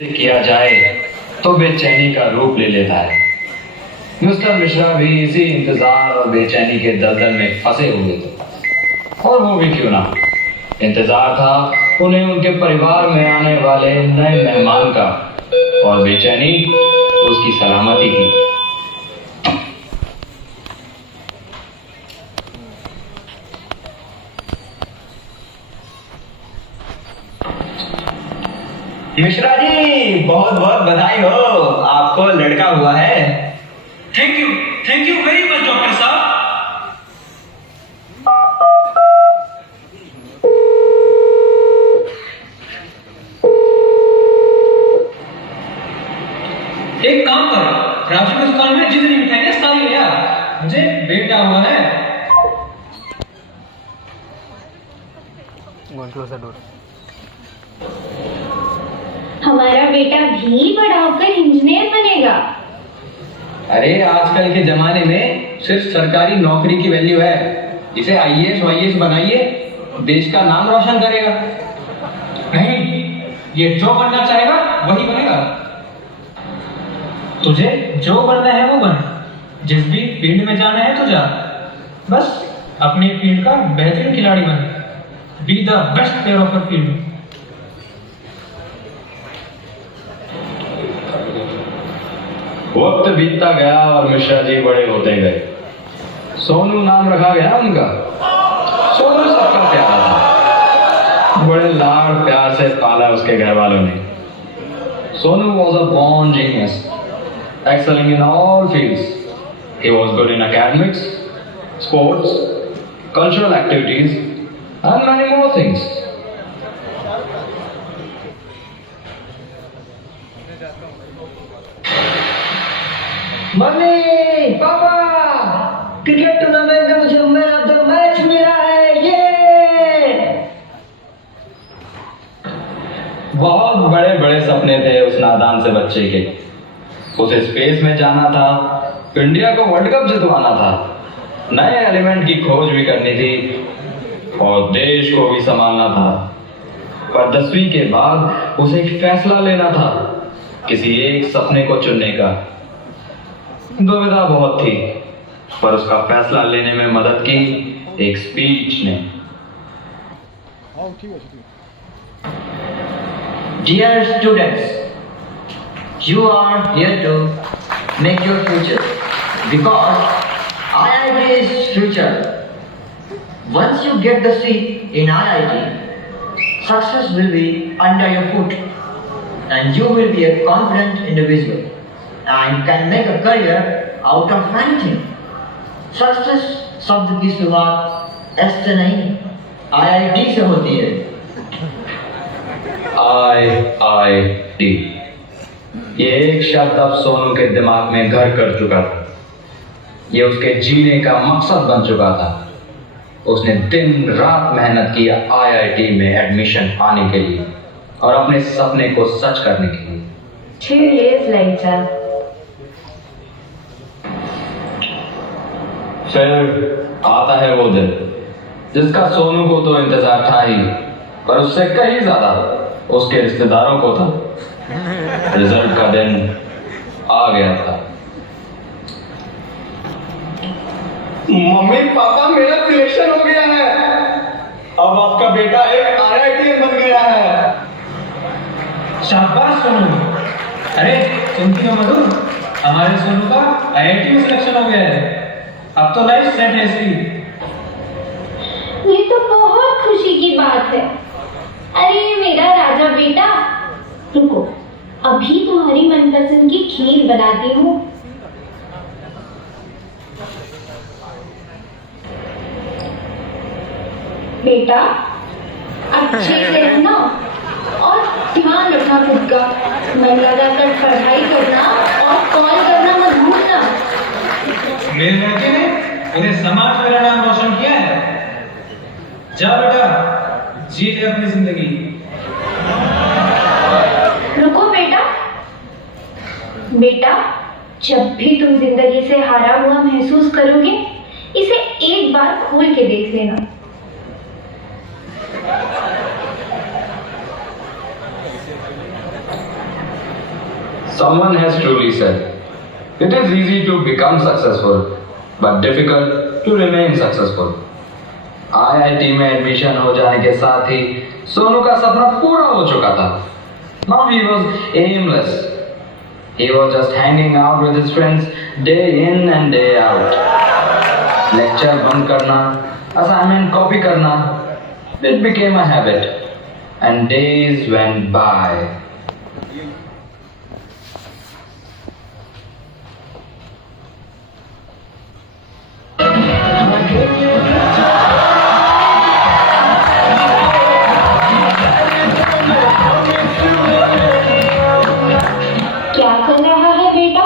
किया जाए तो बेचैनी का रूप ले लेता है। मिस्टर मिश्रा भी इसी इंतजार और बेचैनी के दलदल में फंसे हुए थे। और वो भी क्यों ना, इंतजार था उन्हें उनके परिवार में आने वाले नए मेहमान का, और बेचैनी उसकी सलामती की। मिश्रा जी, बहुत बहुत बधाई हो, आपको लड़का हुआ है। Thank you very much doctor साहब। एक काम करो, राजू की दुकान में जितनी मिठाइयाँ सारी ले आ, मुझे बेटा हुआ है। हमारा बेटा भी बड़ा होकर इंजीनियर बनेगा। अरे आजकल के जमाने में सिर्फ सरकारी नौकरी की वैल्यू है। इसे आईएएस वाईएएस बनाइए, देश का नाम रोशन करेगा। नहीं, ये जो बनना चाहेगा वही बनेगा। तुझे जो बनना है वो बन, जिस भी फील्ड में जाना है तो जा, बस अपनी फील्ड का बेहतरीन खिलाड़ी बन। Be the best player of your field. वक्त बीतता गया और मिश्रा जी बड़े होते गए। सोनू नाम रखा गया उनका। सोनू सबका प्यारा था, बड़े लाड़ प्यार से पाला उसके घर वालों ने। Sonu was a born genius, excelling in all fields. He was good in academics, sports, cultural activities, and many more things. Mummy, पापा, क्रिकेट टूर्नामेंट में मुझे मैन ऑफ द मैच मिला है। ये बहुत बड़े बड़े सपने थे उस नादान से बच्चे के। उसे स्पेस में जाना था, इंडिया को वर्ल्ड कप जितवाना था, नए एलिमेंट की खोज भी करनी थी और देश को भी संभालना था। पर 10वीं के बाद उसे एक फैसला लेना था, किसी एक सपने को चुनने का। दुविधा बहुत थी, पर उसका फैसला लेने में मदद की एक स्पीच ने। Dear students, you are here to make your future because IIT is future. Once you get the seat in IIT, success will be under your foot and you will be a confident individual and can make a career out of anything. Success शब्द की शुरुआत S से नहीं IIT से होती है। IIT, ये एक शब्द अब सोनू के दिमाग में घर कर चुका था। ये उसके जीने का मकसद बन चुका था। उसने दिन रात मेहनत की IIT में एडमिशन पाने के लिए और अपने सपने को सच करने के लिए। 2 years later. फिर आता है वो दिन जिसका सोनू को तो इंतजार था ही, पर उससे कहीं ज्यादा उसके रिश्तेदारों को था। रिजल्ट का दिन आ गया था। मम्मी पापा, मेरा सिलेक्शन हो गया है। अब आपका बेटा एक IIT बन गया है। शाबाश सोनू। अरे सुनती हो मधु, हमारे सोनू का IIT में सिलेक्शन हो गया है। अब तो लाइफ सेट है इसकी। ये तो बहुत खुशी की बात है। अरे मेरा राजा बेटा, रुको, अभी तुम्हारी मनपसंद की खीर बनाती हूँ। बेटा अच्छे से रहना और ध्यान रखना खुद का। मन लगाकर पढ़ाई करना और कॉल करना मत भूलना। मेरे लड़के ने पूरे समाज मेरा नाम रोशन किया है। जा बेटा, जी ले अपनी जिंदगी। रुको बेटा, बेटा जब भी तुम जिंदगी से हारा हुआ महसूस करोगे, इसे एक बार खोल के देख लेना। Someone has truly said, it is easy to become successful, but difficult to remain successful. IIT में एडमिशन हो जाने के साथ ही सोनू का सपना पूरा हो चुका था. Now he was aimless. He was just hanging out with his friends day in and day out. Lecture bunk करना, assignment copy करना, it became a habit. And days went by. क्या कर रहा है बेटा?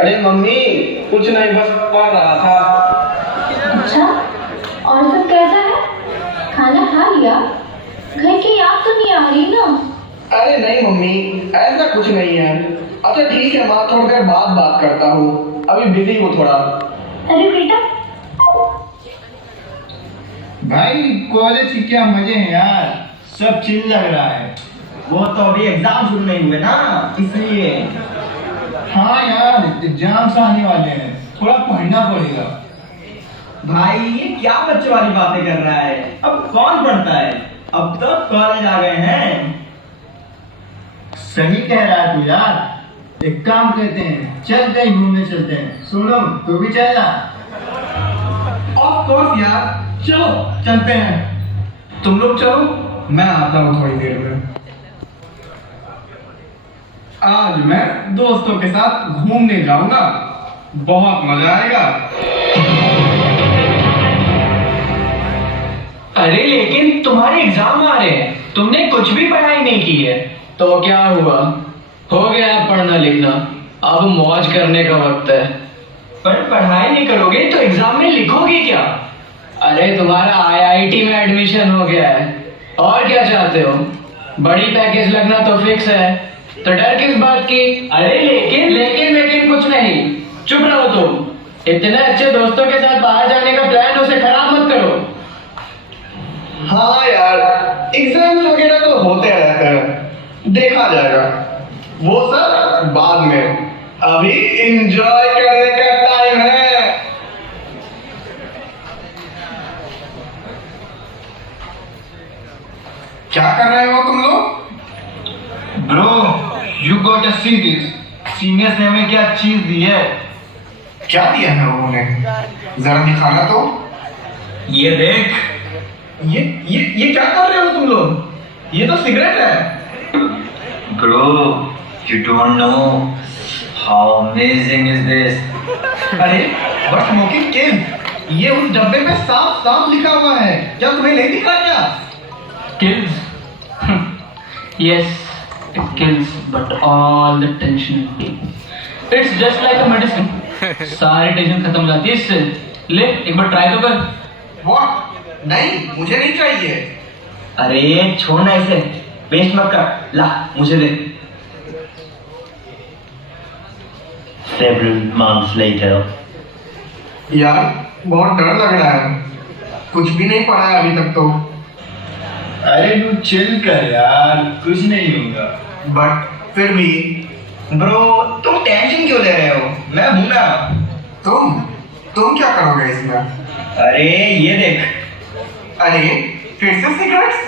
अरे मम्मी कुछ नहीं, बस पढ़ रहा था। अच्छा, और सब कैसा है? खाना खा लिया? घर की याद तो नहीं आ रही ना? अरे नहीं मम्मी, ऐसा कुछ नहीं है। अच्छा ठीक है माँ, थोड़ी देर बाद बात करता हूँ, अभी बिजी हूँ थोड़ा। अरे बेटा, भाई कॉलेज के क्या मजे हैं यार, सब चिल लग रहा है। वो तो अभी एग्जाम शुरू नहीं हुए ना, इसलिए। हाँ यार, एग्जाम्स आने वाले हैं, थोड़ा पढ़ना पड़ेगा। भाई ये क्या बच्चे वाली बातें कर रहा है? अब कौन पढ़ता है? अब तो कॉलेज आ गए हैं। सही कह रहा है तू यार। एक काम करते हैं, चल कहीं घूमने चलते हैं। सुनो, तू भी चल जा। ऑफ कोर्स यार, चलो चलते हैं। तुम लोग चलो, मैं आता हूँ थोड़ी देर में। आज मैं दोस्तों के साथ घूमने जाऊंगा, बहुत मजा आएगा। अरे लेकिन तुम्हारे एग्जाम आ रहे हैं, तुमने कुछ भी पढ़ाई नहीं की है। तो क्या हुआ? हो गया पढ़ना लिखना, अब मौज करने का वक्त है। पर पढ़ाई नहीं करोगे तो एग्जाम में लिखोगे क्या? अरे तुम्हारा IIT में एडमिशन हो गया है, और क्या चाहते हो? बड़ी पैकेज लगना तो फिक्स है, तो डर किस बात की? अरे लेकिन कुछ नहीं, चुप रहो तुम। इतने अच्छे दोस्तों के साथ बाहर जाने का प्लान, उसे खराब मत करो। हाँ यार, एग्जाम्स वगैरह तो होते रहते हैं, देखा जाएगा। वो सब बाद में, अभी एंजॉय करने का टाइम है। क्या कर रहे हो तुम लोग? Bro, you got see this. Seniors ने हमें क्या चीज दी है। क्या दिया है उन्होंने? जरा दिखाना तो। ये देख। ये क्या कर रहे हो तुम लोग? ये तो सिगरेट है। Bro, you don't know how amazing is this? अरे बट स्मोकिंग किल, ये उस डब्बे पे साफ साफ लिखा हुआ है, क्या तुम्हें नहीं दिखा क्या? Kills. Yes, it kills, but all the tension and pain. It's just like a medicine. सारी टेंशन खत्म हो जाती है इससे। ले एक बार ट्राई तो कर। What? नहीं, मुझे नहीं चाहिए। अरे छोड़ना इसे, वेस्ट मत कर। ला मुझे दे। Several months later. यार बहुत डर लग रहा है, कुछ भी नहीं पढ़ा है अभी तक तो। अरे तू चिल कर यार, कुछ नहीं होगा। बट फिर भी। ब्रो तुम टेंशन क्यों ले रहे हो? मैं हूं ना। तुम क्या करोगे इसमें? अरे ये देख। अरे फिर से सिगरेट्स?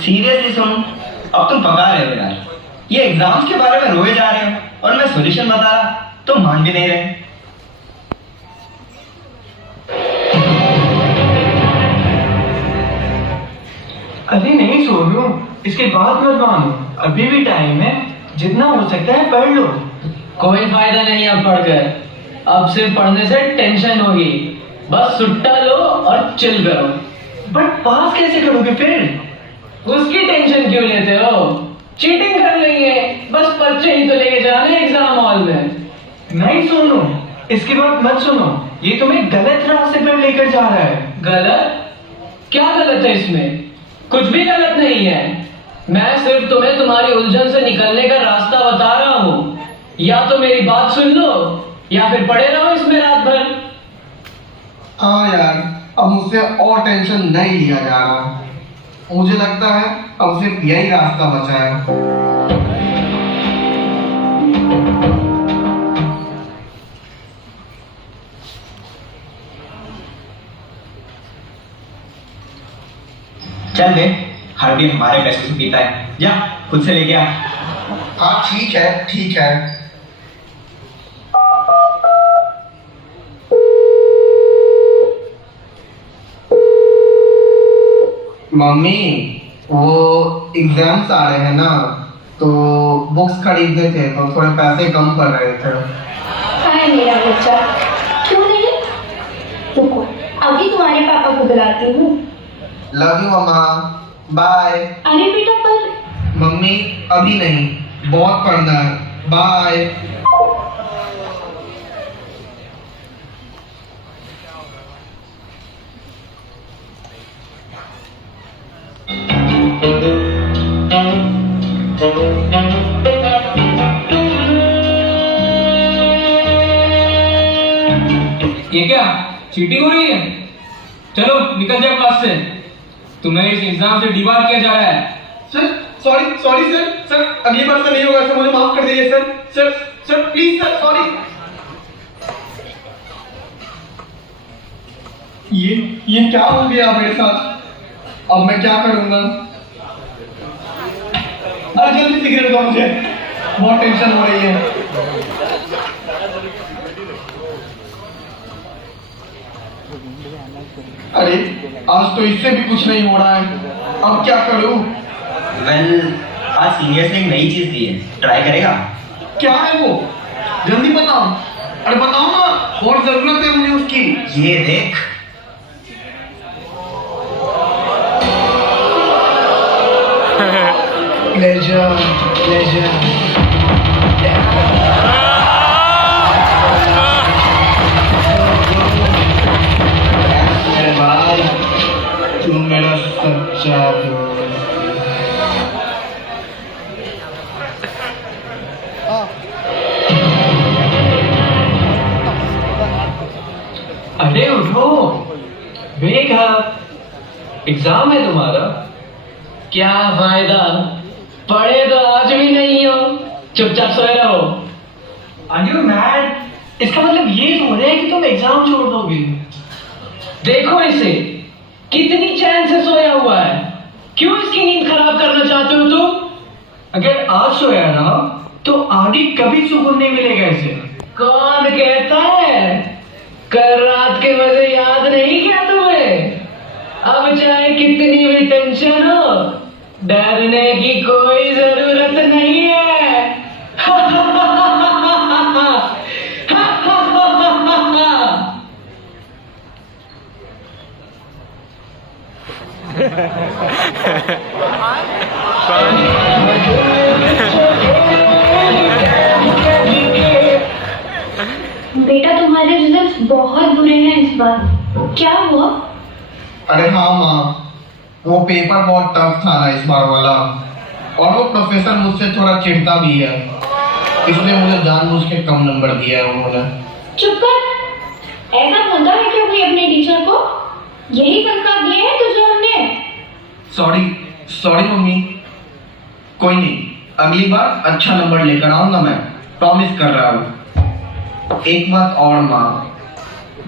सीरियसली सुन, अब तुम पका रहे हो यार। ये एग्जाम्स के बारे में रोए जा रहे हो और मैं सॉल्यूशन बता रहा, तुम मान भी नहीं रहे। अरे नहीं सोनू, इसके बाद मत मानो, अभी भी टाइम है, जितना हो सकता है पढ़ लो। कोई फायदा नहीं अब पढ़कर, अब सिर्फ पढ़ने से टेंशन होगी। बस सुट्टा लो और चिल करो। बट पास कैसे करोगे फिर? उसकी टेंशन क्यों लेते हो? चीटिंग कर लेंगे, बस पर्चे ही तो लेके जाने एग्जाम हॉल में। नहीं सोनू, इसकी बात मत सुनो, ये तुम्हें गलत रास्ते पर लेकर जा रहा है। गलत? क्या गलत है इसमें? कुछ भी गलत नहीं है। मैं सिर्फ तुम्हें तुम्हारी उलझन से निकलने का रास्ता बता रहा हूँ। या तो मेरी बात सुन लो, या फिर पड़े रहो इसमें रात भर। हाँ यार, अब मुझसे और टेंशन नहीं लिया जा रहा। मुझे लगता है अब सिर्फ यही रास्ता बचा है। चल दे, हर दिन हमारे पैसे से पीता है, जा खुद से लेके आ। हाँ ठीक है ठीक है। मम्मी वो एग्जाम्स आ रहे हैं ना, तो बुक्स खरीदने थे, तो थोड़े पैसे कम पड़ रहे थे। हाय मेरा बच्चा, क्यों नहीं? रुको, अभी तुम्हारे पापा को बुलाती हूँ। Love you mama, bye. अरे बेटा पर मम्मी अभी नहीं, बहुत पढ़ना है, बाय। ये क्या चीटिंग हो रही है? चलो निकल जाए क्लास से, तुम्हें इस एग्जाम से डिबार किया जा रहा है। Sir sorry sorry sir, sir अगली बार से नहीं होगा सर, मुझे माफ कर दीजिए sir, sir sir please sir, sorry. ये क्या हो गया मेरे साथ? अब मैं क्या करूंगा? अरे जल्दी सिगरेट दो मुझे, बहुत टेंशन हो रही है। अरे आज तो इससे भी कुछ नहीं हो रहा है, अब क्या करूं? वेल, आज सीनियर ने एक नई चीज दी है, ट्राई करेगा? क्या है वो? जल्दी बताओ। अरे बताओ ना, बहुत जरूरत है मुझे उसकी। ये देख। लेजेंड मेरे भाई, तुम मेरा सच्चा दोस्त। अरे उठो, वेग अप, एग्जाम है तुम्हारा। क्या फायदा, पढ़े तो आज भी नहीं हो, चुपचाप सोए रहो। Are you mad? इसका मतलब ये थोड़ा है कि तुम एग्जाम छोड़ दोगे। देखो इसे, कितनी चैन से सोया हुआ है, क्यों इसकी नींद खराब करना चाहते हो तुम? अगर आज सोया ना तो आगे कभी सुकून नहीं मिलेगा इसे। कौन कहता है? कल रात के मजे याद नहीं क्या तुम्हें? अब चाहे कितनी भी टेंशन हो, डरने की कोई जरूरत नहीं है। बेटा तुम्हारे रिजल्ट्स बहुत बुरे हैं इस बार, क्या हुआ? अरे हाँ माँ, वो पेपर बहुत टफ था ना इस बार वाला, और वो प्रोफेसर मुझसे थोड़ा चिढ़ता भी है, इसलिए मुझे जानबूझ के कम नंबर दिया है उन्होंने। चुप कर, ऐसा बोलता है क्यों कोई अपने टीचर को? यही संस्कार दिए हैं तुझे हमने। सॉरी सॉरी मम्मी, कोई नहीं, अगली बार अच्छा नंबर लेकर आऊंगा, मैं प्रॉमिस कर रहा हूँ। एक बात और माँ,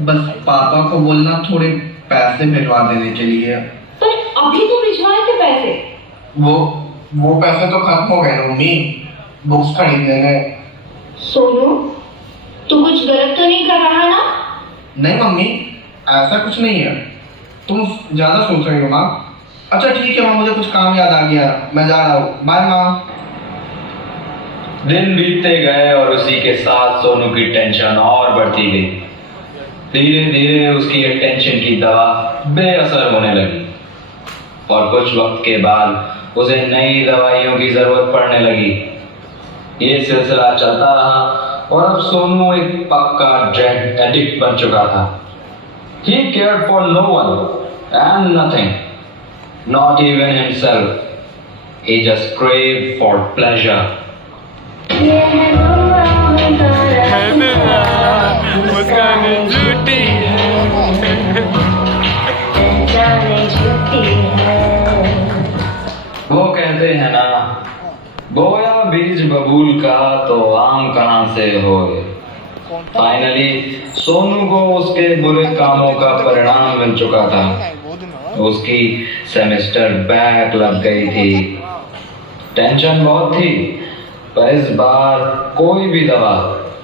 बस पापा को बोलना थोड़े पैसे भिजवा देने के लिए। पर अभी तो भिजवाए थे पैसे। वो पैसे तो खत्म हो गए ना मम्मी, बुक्स खरीदने में। सोनू, तू कुछ गलत तो नहीं कर रहा ना? नहीं मम्मी, ऐसा कुछ नहीं है, तुम ज्यादा सोच रही हो माँ। अच्छा ठीक है माँ, मुझे कुछ काम याद आ गया, मैं जा रहा हूँ, बाय माँ। दिन बीतते गए और उसी के साथ सोनू की टेंशन और बढ़ती गई। धीरे धीरे उसकी ये टेंशन की दवा बेअसर होने लगी और कुछ वक्त के बाद उसे नई दवाइयों की जरूरत पड़ने लगी। ये सिलसिला चलता रहा और अब सोनू एक पक्का ड्रग एडिक्ट बन चुका था। He cared for no one and nothing, not even himself. He just craved for pleasure. वो कहते हैं ना, बोया बीज बबूल का तो आम कहां से होए। फाइनली सोनू को उसके बुरे कामों का परिणाम मिल चुका था। उसकी सेमेस्टर बैक लग गई थी। टेंशन बहुत थी, पर इस बार कोई भी दवा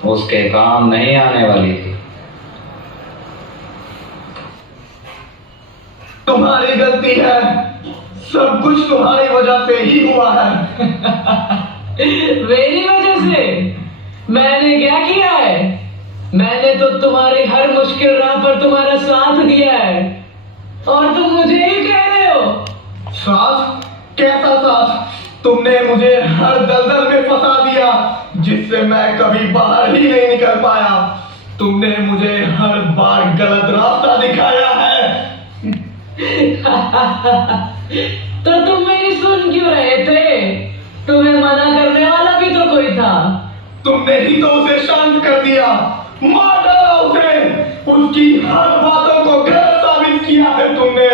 उसके काम नहीं आने वाली थी। तुम्हारी गलती है, सब कुछ तुम्हारी वजह से ही हुआ है। मेरी वजह से? मैंने क्या किया है? मैंने तो तुम्हारी हर मुश्किल राह पर तुम्हारा साथ दिया है, और तुम मुझे ही कह रहे हो? साथ? कैसा साथ? तुमने मुझे हर दलदल में फंसा दिया जिससे मैं कभी बाहर ही नहीं निकल पाया। तुमने मुझे हर बार गलत रास्ता दिखाया है। तो तुम मेरी सुन क्यों रहे थे? तुम्हें मना करने वाला भी तो कोई था। तुमने ही तो उसे शांत कर दिया, मार डाला उसे। उसकी हर बातों को गलत साबित किया है तुमने।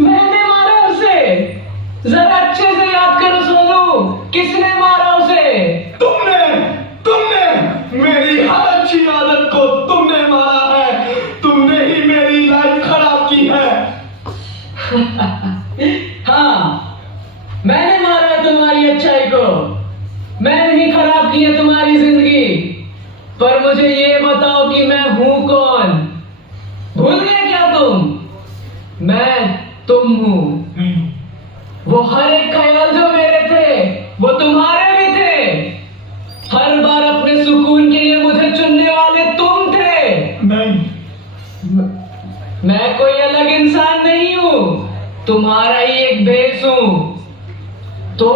मैंने मारा उसे? जरा अच्छे से याद करो सोनू, किसने मारा उसे? तुमने मेरी हर अच्छी आदत को तुमने मारा है। तुमने ही मेरी लाइफ खराब की है। हाँ, मैंने मारा तुम्हारी अच्छाई को, मैंने ही खराब की है तुम्हारी जिंदगी। पर मुझे ये बताओ कि मैं हूं कौन? भूल गए क्या तुम? मैं तुम हूं। वो हर एक ख्याल जो मेरे थे वो तुम्हारे भी थे। हर बार अपने सुकून के लिए मुझे चुनने वाले तुम थे। नहीं, मैं कोई अलग इंसान नहीं हूं, तुम्हारा ही एक भेष हूं। तो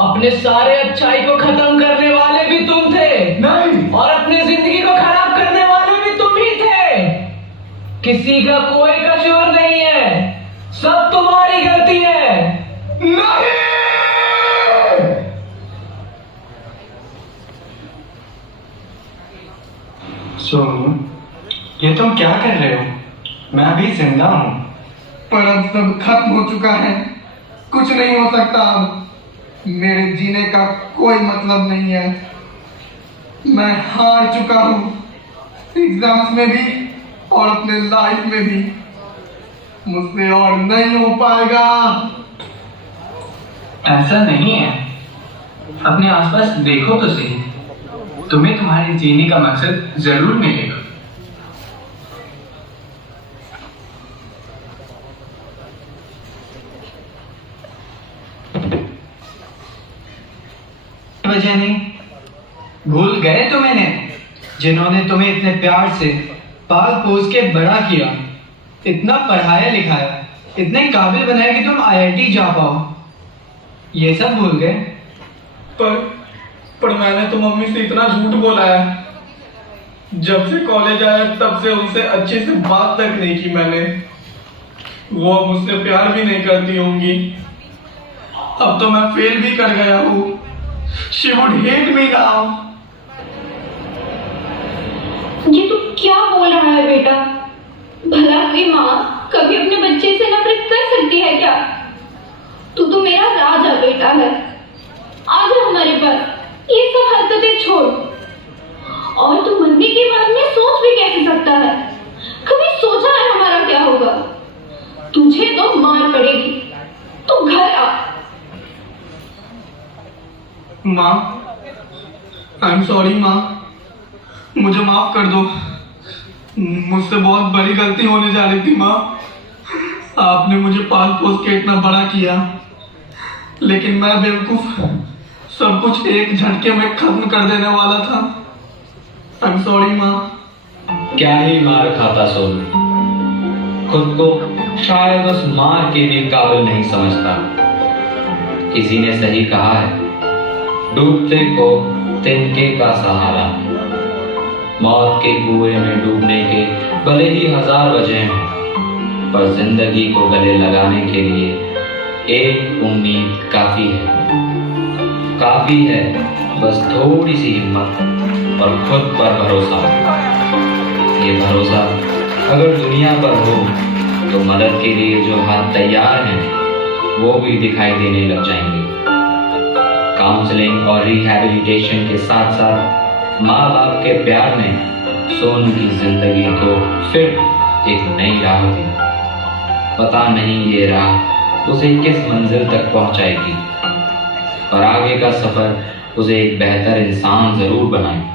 अपने सारे अच्छाई को खत्म करने वाले भी तुम थे। नहीं, और अपनी जिंदगी को खराब करने वाले भी तुम ही थे। किसी का कोई कसूर नहीं है, सब तुम्हारी गलती है। नहीं। सोनू, ये तुम क्या कर रहे हो? मैं अभी जिंदा हूँ। पर अब सब खत्म हो चुका है, कुछ नहीं हो सकता अब। मेरे जीने का कोई मतलब नहीं है। मैं हार चुका हूँ, एग्जाम्स में भी और अपने लाइफ में भी। मुझसे और नहीं हो पाएगा। ऐसा नहीं है, अपने आसपास देखो तो सही, तुम्हें तुम्हारे जीने का मकसद जरूर मिलेगा। वजह नहीं, भूल गए तो मैंने, जिन्होंने तुम्हें इतने प्यार से पाल पोस के बड़ा किया, इतना पढ़ाया लिखाया, इतने काबिल बनाया कि तुम IIT जा पाओ। ये सब भूल गए? पर मैंने तो मम्मी से इतना झूठ बोला है। जब से कॉलेज आया तब से उनसे अच्छे से बात तक नहीं की मैंने। वो अब मुझसे प्यार भी नहीं करती होंगी। अब तो मैं फेल भी कर गया हूँ। She would hate me now. ये तू क्या बोल रहा है बेटा? भला कोई माँ कभी अपने बच्चे से नफरत कर सकती है क्या? तू तो मेरा राजा बेटा है। आजा हमारे पास, ये सब हरकतें छोड़। और तू मरने के बाद में सोच भी कैसे सकता है? कभी सोचा है हमारा क्या होगा? तुझे तो मार पड़ेगी। तू घर आ। माँ, आई एम सॉरी माँ, मुझे माफ कर दो। मुझसे बहुत बड़ी गलती होने जा रही थी माँ। आपने मुझे पाल पोस के इतना बड़ा किया, लेकिन मैं बेवकूफ सब कुछ एक झटके में खत्म कर देने वाला था। आई एम सॉरी माँ। क्या ही मार खाता सोनू, खुद को शायद उस मार के भी काबिल नहीं समझता। किसी ने सही कहा है, डूबते को तिनके का सहारा। मौत के कुएं में डूबने के भले ही 1000 वजह हों, पर जिंदगी को गले लगाने के लिए एक उम्मीद काफी है। काफी है बस थोड़ी सी हिम्मत और खुद पर भरोसा। ये भरोसा अगर दुनिया पर हो तो मदद के लिए जो हाथ तैयार हैं वो भी दिखाई देने लग जाएंगे। काउंसलिंग और रिहैबिलिटेशन के साथ साथ माँ बाप के प्यार ने सोनू की जिंदगी को फिर एक नई राह दी। पता नहीं ये राह उसे किस मंजिल तक पहुंचाएगी, पर आगे का सफर उसे एक बेहतर इंसान जरूर बनाएगा।